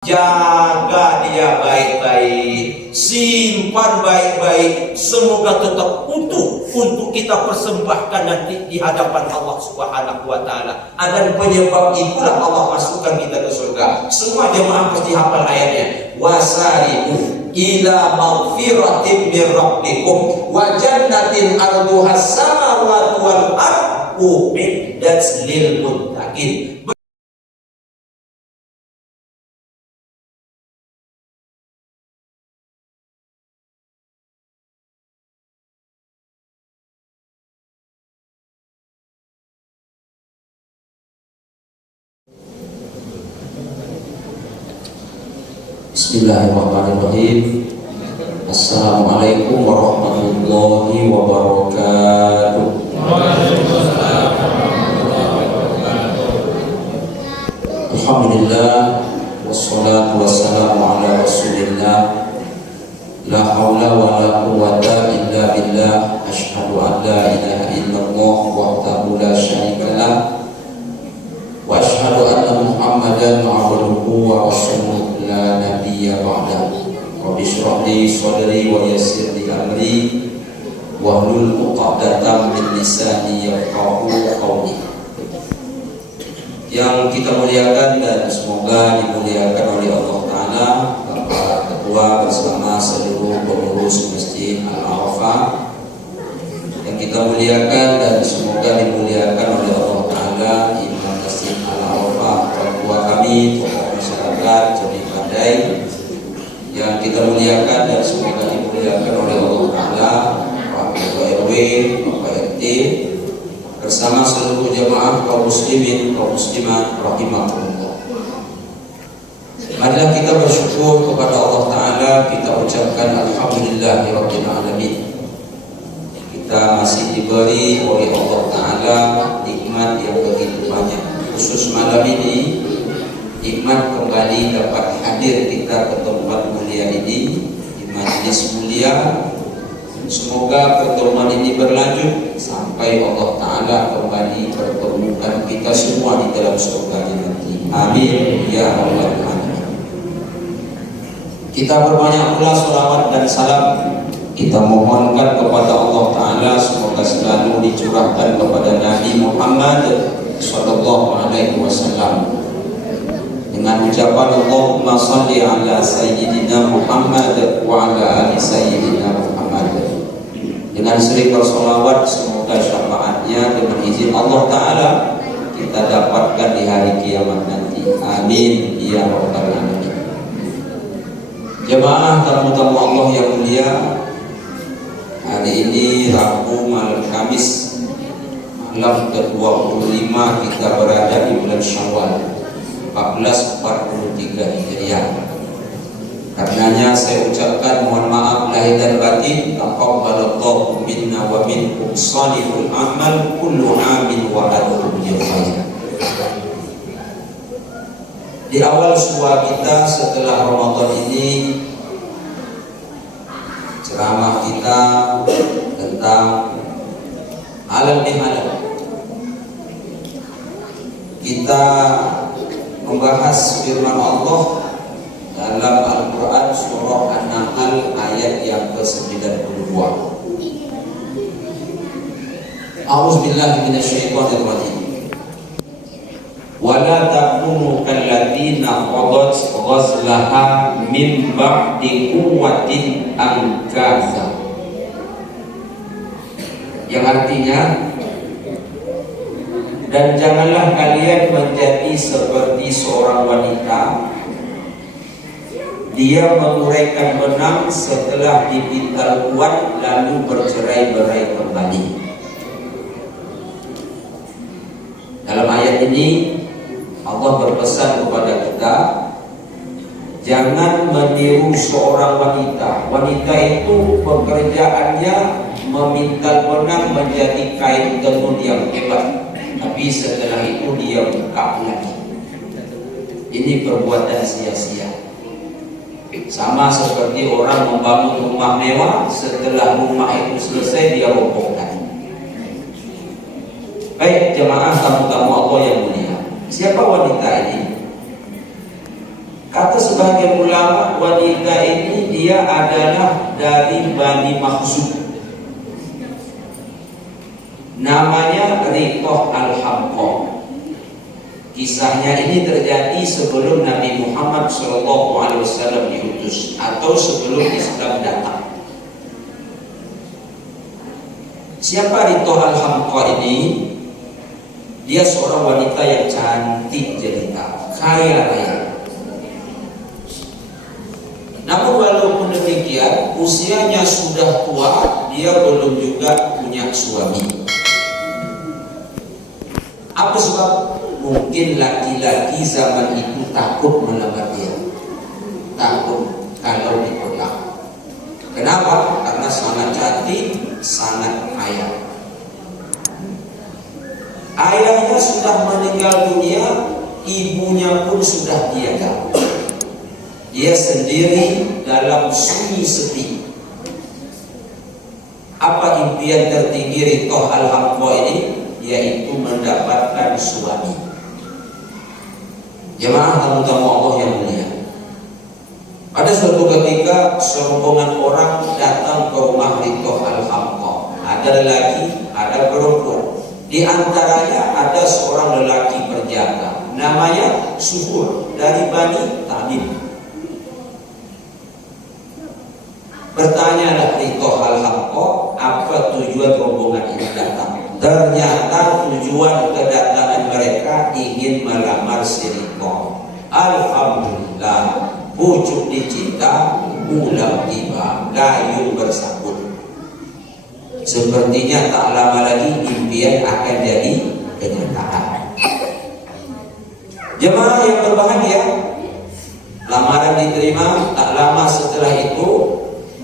Jaga dia baik-baik, simpan baik-baik, semoga tetap utuh untuk kita persembahkan nanti di hadapan Allah Subhanahu wa taala. Dan penyebab itulah Allah masukkan kita ke surga. Semua jemaah pasti hafal ayatnya. Wasari'u ila maghfiratin min rabbikum wa jannatin arduha samawati wal ardu uiddat lil muttaqin. Bismillahirrahmanirrahim. Assalamualaikum warahmatullahi wabarakatuh. Alhamdulillah, wassalatu wassalamu ala rasulillah. La hawla wa la quwwata illa billah. Asyhadu an la ilaha illallah wahdahu la syarika lah. Wa asyhadu anna Muhammadan abduhu wa rasuluhu la nabiyya ba'dahu. Rabbi shrah li sadri wa yassir li amri wahlul 'uqdatam min lisani yafqahu qawli. Yang kita muliakan dan semoga dimuliakan oleh Allah Ta'ala, Bapak Ketua bersama seluruh pengurus Masjid Al-Arafah, yang kita muliakan dan semoga dimuliakan oleh Allah Ta'ala Imam Masjid Al-Arafah, ketua kami, tokoh masyarakat, Jami Padai, yang kita muliakan dan semoga dimuliakan oleh Allah Ta'ala, Pak Ketua RW, Bapak RT, bersama seluruh jamaah kaum muslimin, kaum muslimat rahimahullah. Marilah kita bersyukur kepada Allah Ta'ala, kita ucapkan alhamdulillahirabbil alamin. Kita masih diberi oleh Allah Ta'ala nikmat yang begitu banyak. Khusus malam ini, nikmat kembali dapat hadir kita ke tempat mulia ini, di majlis mulia. Semoga pertemuan ini berlanjut sampai Allah Ta'ala kembali pertemukan kita semua di dalam surga nanti. Amin ya rabbal alamin. Kita berbanyak pula salawat dan salam kita mohonkan kepada Allah Ta'ala, semoga selalu dicurahkan kepada Nabi Muhammad sallallahu alaihi wasallam dengan ucapan Allahumma salli ala sayyidina Muhammad wa ala ali sayyidina Muhammad. Dengan sering bersolawat, semoga syafaatnya dengan izin Allah Ta'ala kita dapatkan di hari kiamat nanti. Amin ya rabbal alamin. Jemaah tamu-tamu Allah yang mulia, hari ini Rabu malam Kamis, malam ke-25 kita berada di bulan Syawal 1443 Hijriah. Karenanya saya ucapkan mohon maaf lahir dan batin. Taqabbalallahu minna wa minkum shalihul amal kullu amin wa antum bil khair. Di awal surah kita setelah Ramadan ini, ceramah kita tentang halal bihalal. Kita membahas firman Allah dalam Al-Quran surah An-Nahl ayat yang ke-92. A'udzubillahi minasyaitonir rajim. Wa la takunu kalladziina qadat ghazlaha min ba'di quwwatin ankatha. Yang artinya, dan janganlah kalian menjadi seperti seorang wanita, dia menguraikan benang setelah dipintal kuat lalu bercerai-berai kembali. Dalam ayat ini Allah berpesan kepada kita, jangan meniru seorang wanita. Wanita itu pekerjaannya memintal benang menjadi kain tenun yang hebat, tapi setelah itu dia buka lagi. Ini perbuatan sia-sia. Sama seperti orang membangun rumah mewah, setelah rumah itu selesai dia robohkan. Baik jemaah tamu-tamu Allah yang mulia, siapa wanita ini? Kata sebagian ulama, wanita ini dia adalah dari Bani Makhzum. Namanya Ritoh Al-Hamqa. Kisahnya ini terjadi sebelum Nabi Muhammad SAW diutus atau sebelum Islam datang. Siapa Ritoh Al-Hamqa ini? Dia seorang wanita yang cantik jelita, kaya raya. Namun walaupun demikian, usianya sudah tua, dia belum juga punya suami. Apa sebab? Mungkin laki-laki zaman itu takut melamar dia, takut kalau ditolak. Kenapa? Karena sangat cantik, sangat kaya. Ayahnya sudah meninggal dunia, ibunya pun sudah tiada. Dia sendiri dalam sunyi sepi. Apa impian tertinggi Ritoh Al-Hamqa ini? Yaitu mendapatkan suami. Jemaah tamu-tamu Allah yang mulia. Pada suatu ketika serombongan orang datang ke rumah Ritoh Al-Hamqa. Ada lelaki, ada perempuan. Di antaranya ada seorang lelaki perjaka, namanya Suhur dari Bani Tamim. Bertanyalah Ritoh Al-Hamqa, apa tujuan rombongan ini datang? Ternyata tujuan kedatangan mereka ingin melamar si Ritoh. Alhamdulillah, pucuk dicinta, ulang tiba, gayung bersambut. Sepertinya tak lama lagi impian akan jadi kenyataan. Jemaah yang berbahagia, lamaran diterima. Tak lama setelah itu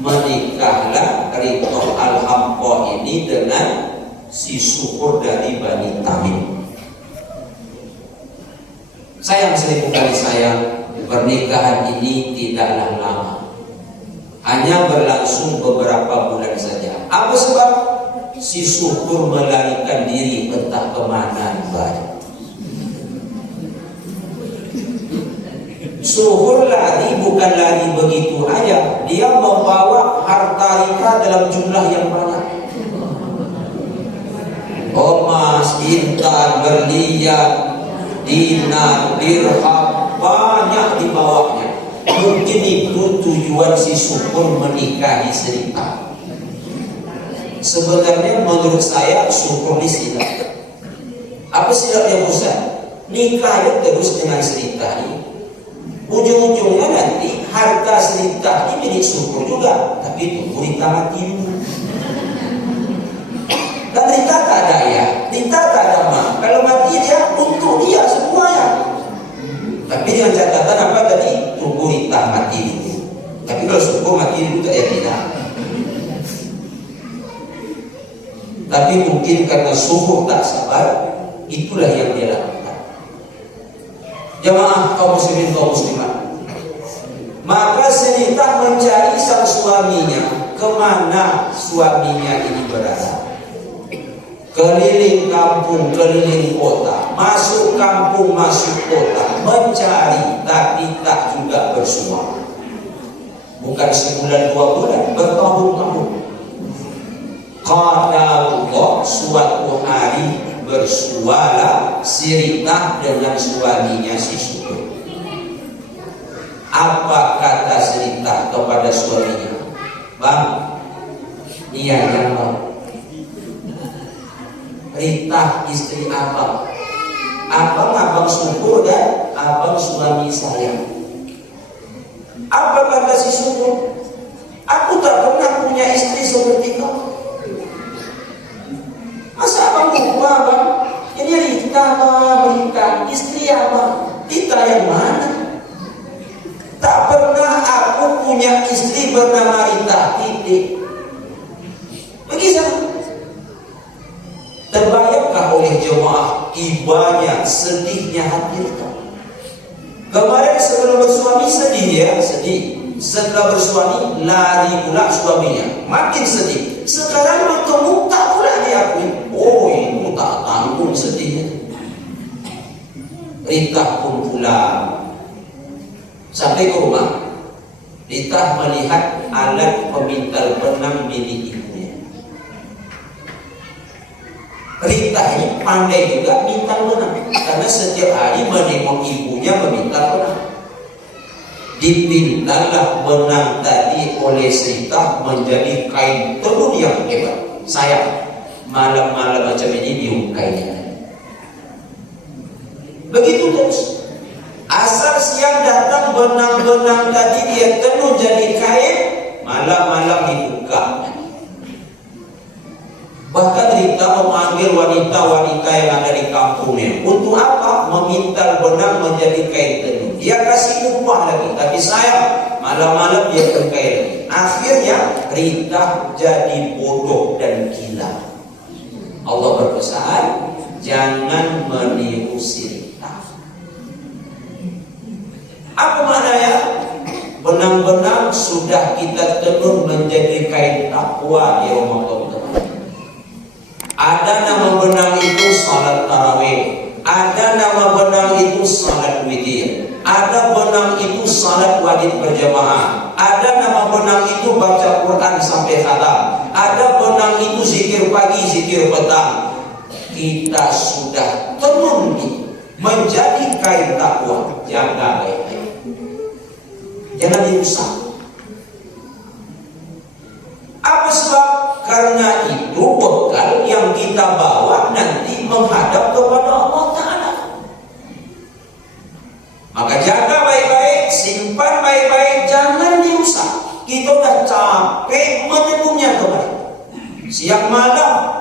menikahlah Ritoh Al-Hamqa ini dengan si Suhur dari Bani Tamim. Sayang seribu kali sayang, pernikahan ini tidaklah lama, hanya berlangsung beberapa bulan saja. Apa sebab? Si Suhur melarikan diri entah kemana banyak. Suhur lari bukan lari begitu aja, dia membawa harta rika dalam jumlah yang banyak. Emas, intan, berlian, dinar, dirham, banyak dibawanya. Mungkin itu tujuan si Suhur menikahi si Ritoh. Sebenarnya menurut saya Suhur ini silap. Apa silap yang besar? Nikah terus dengan si Ritoh ini. Ujung-ujungnya nanti harta si Ritoh ini milik Suhur juga, tapi tunggu Ritoh mati dulu. Dan Ritoh tak ada ya, Ritoh tak ada mah. Kalau mati dia untuk dia semuanya. Tapi dengan catatan apa tadi? Tunggu Ritoh mati dulu. Tapi kalau Suhur mati dulu tak ya tidak. Tapi mungkin karena Suhur tak sabar, itulah yang dia lakukan. Jemaah kaum muslimin kaum muslimat, maka si Ritoh mencari sang suaminya. Kemana suaminya ini berada? Keliling kampung, keliling kota, masuk kampung, masuk kota, mencari, tapi tak juga bersua. Bukan sebulan dua bulan, bertahun-tahun. Qadarullah, suatu hari bersualah si Ritoh dengan suaminya si Suhur. Apa kata si Ritoh kepada suaminya? Bang, iya yang bang. Ritoh istri abang. Abang Suhur dan abang suami saya. Apa kata si Suhur? Aku tak pernah punya istri seperti kau. Masa abang lupa bang? Ini Ritoh bang, istri abang. Ritoh yang mana? Tak pernah aku punya istri bernama Ritoh, titik. Begitu. Terbayangkah oleh jemaah ibanya sedihnya hati Ritoh? Kemarin sebelum bersuami sedih ya, sedih. Setelah bersuami lari pula suaminya, makin sedih. Sekarang bertemu tak pula diakui. Oh itu tak tanggung sedihnya. Ritoh pun pulang. Sampai ke rumah, Rita melihat alat pemintal benang milik ibunya. Rita ini pandai juga mintal benang, karena setiap hari menengok ibunya memintal benang. Dipintallah benang tadi oleh Rita menjadi kain tenun yang hebat. Sayang, malam-malam macam ini diungkainya. Begitu terus. Asal siang datang benang-benang tadi dia tenun jadi kain, malam-malam dibuka. Bahkan Rita memanggil wanita-wanita yang ada di kampungnya. Untuk apa? Memintal benang menjadi kain tenun. Dia kasih upah lagi, tapi sayang, malam-malam dia berkain lagi. Akhirnya Rita jadi bodoh dan gila. Allah berpesan, jangan meniru si Rita. Apa maknanya? Benang-benang sudah kita tenun menjadi kain takwa di Ramadan. Ada nama benang itu salat tarawih, ada nama benang itu salat witir, ada benang itu salat wajib berjamaah, ada nama benang itu baca Quran sampai khatam, ada benang itu zikir pagi, zikir petang. Kita sudah tenun menjadi kain takwa. Jaga baik-baik, jangan dirusak. Apa sebab? Karena itu bekal yang kita bawa nanti menghadap kepada Allah Ta'ala. Maka jaga baik-baik, simpan baik-baik, jangan dirusak. Kita udah capek menyebuhnya kembali siang malam.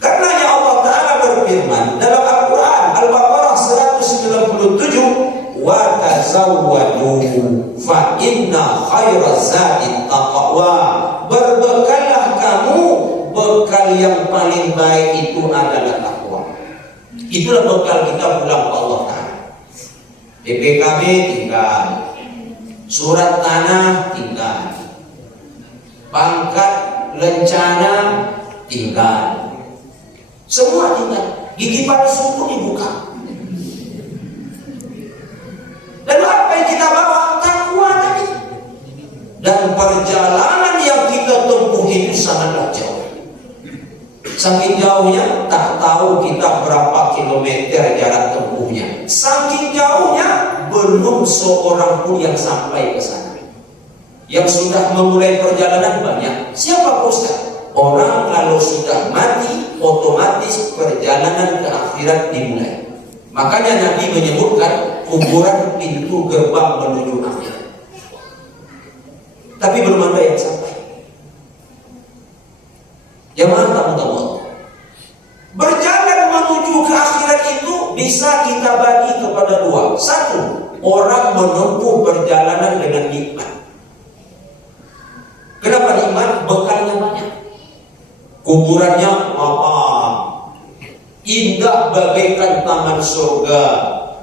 Karenanya Allah Ta'ala berfirman dalam Al-Quran Al-Baqarah 197, wa tazawwadu fa inna khairaz zadi taqwa. Berbekallah kamu, bekal yang paling baik itu adalah takwa. Itulah bekal kita pulang ke Allah Ta'ala. DPKB tinggal, surat tanah tinggal, pangkat lencana tinggal, semua tinggal. Gigi palsu pun dibuka. Lalu apa yang kita bawa? Takwa tadi. Dan perjalanan yang kita tempuh itu sangatlah jauh. Saking jauhnya tak tahu kita berapa kilometer jarak tempuhnya. Saking jauhnya belum seorang pun yang sampai ke sana. Yang sudah memulai perjalanan banyak. Siapa Ustaz? Orang kalau sudah mati otomatis perjalanan ke akhirat dimulai. Makanya Nabi menyebutkan kuburan pintu gerbang menuju akhirat. Tapi belum ada yang sampai. Jemaah tamu-tamu, berjalan menuju ke akhirat itu bisa kita bagi kepada dua. Satu, orang menempuh perjalanan dengan nikmat. Kenapa nikmat? Bekalnya banyak. Kuburannya lapang, indah bagaikan taman surga.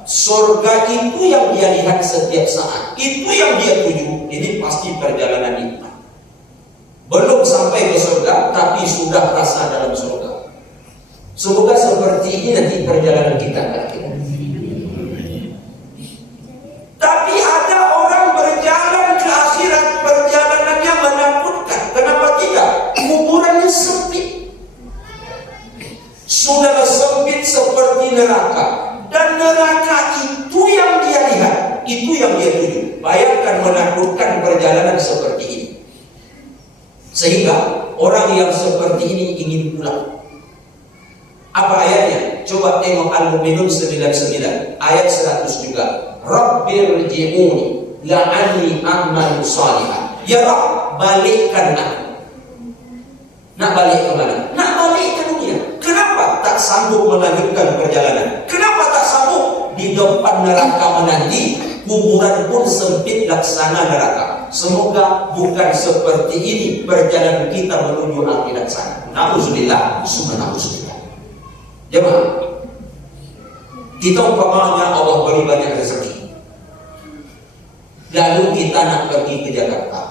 Surga itu yang dia lihat setiap saat, itu yang dia tuju. Ini pasti perjalanan nikmat. Belum sampai ke surga, tapi sudah rasa dalam surga. Semoga seperti ini nanti perjalanan kita ke akhirat. Tapi ada orang berjalan ke akhirat, perjalanannya menakutkan. Kenapa tidak? Kuburannya sempit. Sudah sempit seperti neraka. Dan neraka itu yang dia lihat, itu yang dia tuju. Bayangkan menakutkan perjalanan seperti ini. Sehingga orang yang seperti ini ingin pulang. Apa ayatnya? Coba tengok Al-Mu'minun 99 ayat 100 juga. Rabbirji'uni la'anni a'malu salihah. Ya Rabb, balikkan aku. Nak balik ke mana? Nak balik ke dunia. Kenapa tak sanggup melanjutkan perjalanan? Kenapa tak sanggup? Di depan neraka menanti, kuburan pun sempit laksana neraka. Semoga bukan seperti ini perjalanan kita menuju akhirat sana. Na'udzubillah, summa na'udzubillah. Jemaah, kita umpamanya Allah beri banyak rezeki, lalu kita nak pergi ke Jakarta.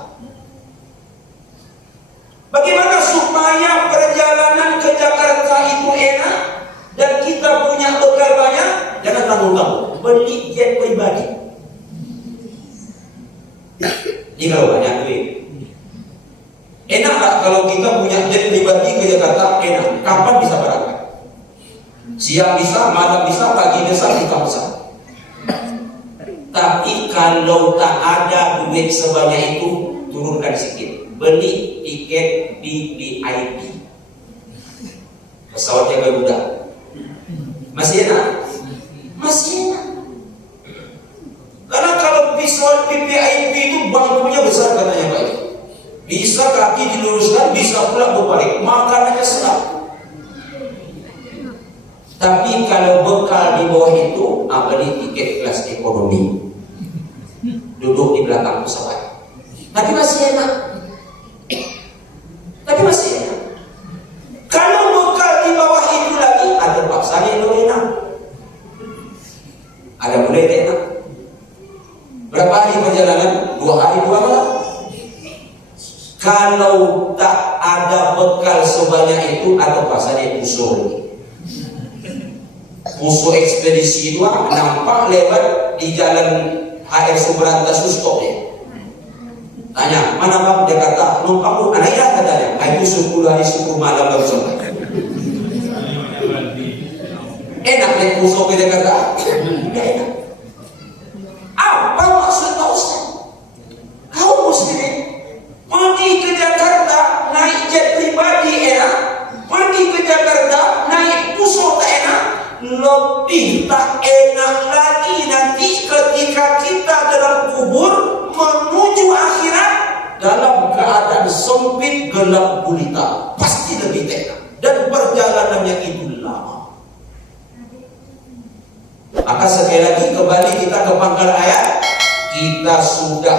Bagaimana perjalanan ke Jakarta itu enak dan kita punya bekal banyak, jangan tanggung-tanggung, beli jet pribadi. Ini kalau banyak duit. Enak tak kalau kita punya jet pribadi ke Jakarta? Enak. Kapan bisa berangkat? Siang bisa, malam bisa, pagi bisa, kita bisa. Tapi kalau tak ada duit sebanyak itu, turunkan sedikit. Beli tiket di VIP. Pesawatnya Garuda. Masih enak? Masih enak. Karena kalau pesawat VIP itu bangkunya besar katanya Pak. Bisa kaki diluruskan, bisa pula berbalik. Makanannya sedap. Tapi kalau bekal di bawah itu, beli tiket kelas ekonomi. Duduk di belakang pesawat. Tapi masih enak. Tapi masih enak. Kalau bekal di bawah itu lagi, ada paksanya itu enak. Ada boleh enak. Berapa hari perjalanan? 2 hari 2 malam. Kalau tak ada bekal sebanyak itu, ada paksanya usul. Musuh ekspedisi 2 nampak lewat di jalan HR Subrantas stop ya. Tanya, mana bang? Dia kata, numpang lu, anak ya katanya. Itu 10 hari 10 malam baru sampai. Enak deh musuh ke Jakarta. Tidak enak. Apa maksud Pak Ustaz? Kau muslimin pergi ke Jakarta naik jet pribadi enak, pergi ke Jakarta naik musuh tak enak. Lebih tak enak lagi nanti ketika kita dalam kubur menuju akhirat dalam keadaan sempit, gelap gulita, pasti lebih enak dan perjalanannya itu lama. Maka sekali lagi kembali kita ke pangkal ayat, kita sudah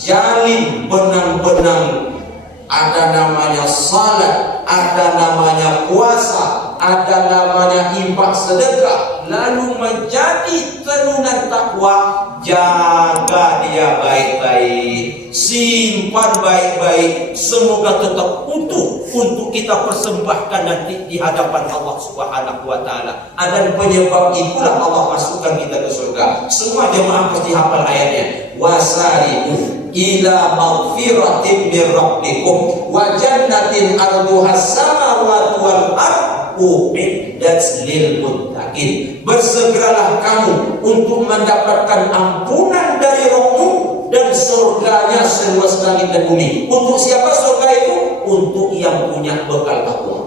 jalin benang-benang. Ada namanya salat, ada namanya puasa, ada namanya infak sedekah, lalu menjadi tenunan takwa. Jaga dia baik-baik, simpan baik-baik, semoga tetap utuh untuk kita persembahkan nanti di hadapan Allah Subhanahu wa taala. Dan penyebab itulah Allah masukkan kita ke surga. Semua jemaah pasti hafal ayatnya. Wasari'u ila maghfiratin min rabbikum wa jannatin arduha samawati wal ardu uiddat lil muttaqin. Bersegeralah kamu untuk mendapatkan ampunan dari Rabbmu dan surganya seluas langit dan bumi. Untuk siapa surga itu? Untuk yang punya bekal takwa.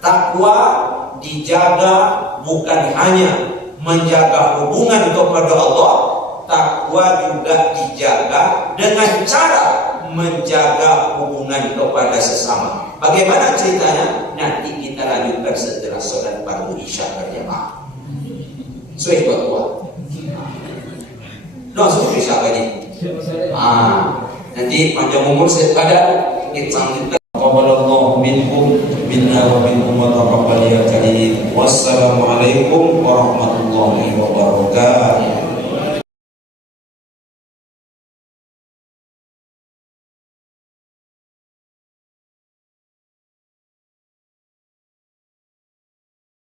Takwa dijaga bukan hanya menjaga hubungan kepada Allah, takwa juga dijaga dengan cara menjaga hubungan kepada sesama. Bagaimana ceritanya? Nanti kita lanjutkan setelah sholat fardu isya berjamaah. Sudah kuat. Langsung isya ini. Nanti panjang umur pada kita lanjutkan. Qabalallahu minkum minna wa minkum wa taqabbal ya karim. Wassalamualaikum warahmatullahi wabarakatuh.